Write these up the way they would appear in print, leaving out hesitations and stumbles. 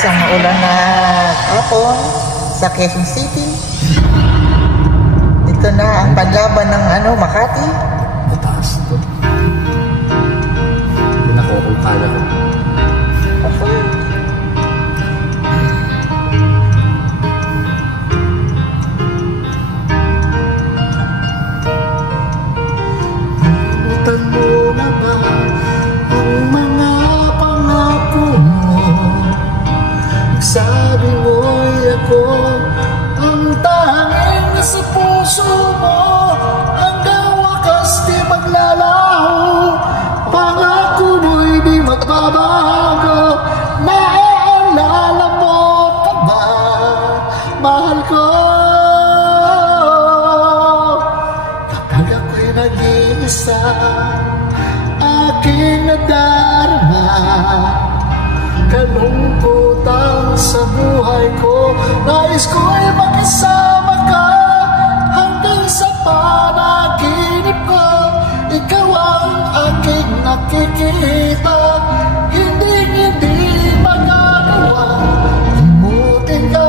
isang maulan na hapon sa Quezon City. Dito na ang panlaban ng Makati. Mataas ito. Hindi na kung kaya ko. Nalimutan mo na ba ang mga pangako mo? Sabi mo'y ako ang tanging nasa puso mo. Hanggang wakas di maglalaho, pangako mo'y di magbabago. Naaalala mo pa ba, mahal ko? Kapag ako'y nag-iisa, aking nadarama kalungkutan sa buhay ko. Nais ko'y makisama ka hanggang sa panaginip ko. Ikaw ang aking nakikita, hindi magagawa limutin ka.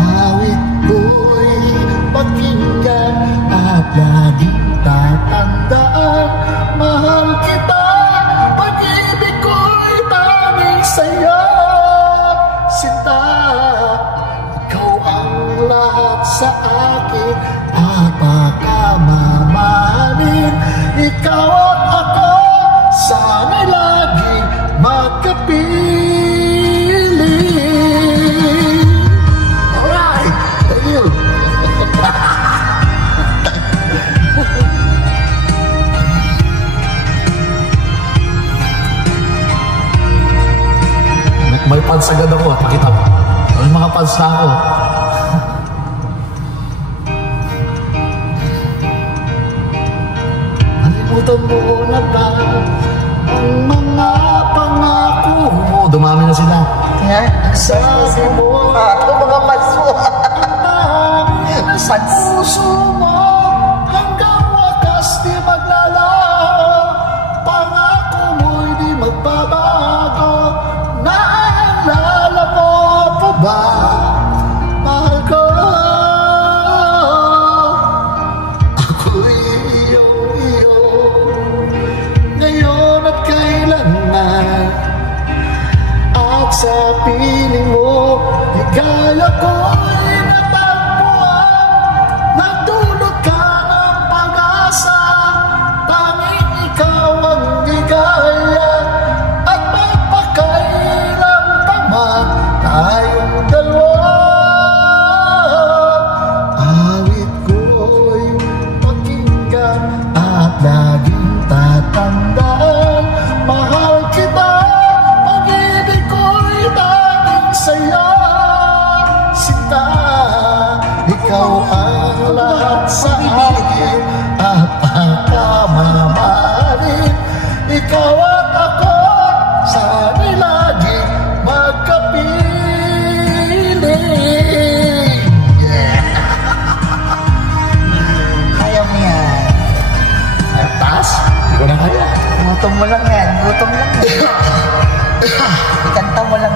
Awit ko'y pakinggan at laging tatandaan, mahal kita. Pag-ibig ko'y tanging sa'yo, sinta. Ikaw ang lahat sa akin, apakamamahalin. Ikaw at ako, sana'y laging magkapiling. Alright, thank you. May fans agad ako, pakita mo. May mga fans na ako. Nalimutan mo na ba ang mga pangako mo? Dumami na sila. Sabi mo, Ito mga fans mo. nasa puso mo, hanggang wakas di maglalaho, pangako mo'y di magbabago. Naalala mo pa ba, mahal ko? Ako'y iyong-iyo, ngayon at kailanman. At sa piling mo, ligaya ko'y natagpuan. Nagdulot ka ng pag-asa, tanging ikaw ang ligaya. At magpakailan pa man tayong dalawa, awit ko'y pakinggan at laging tatandaan, mahal kita. Pag-ibig ko'y tanging sa'yo, sinta. Ikaw ang lahat sa akin, at pagkamamahalin. Ikaw at ako, sana'y laging magkapiling. Yeah. Ayaw mo yan. Ay, taas? Hindi ko na kaya. Gutom mo lang yan. Ikanta mo lang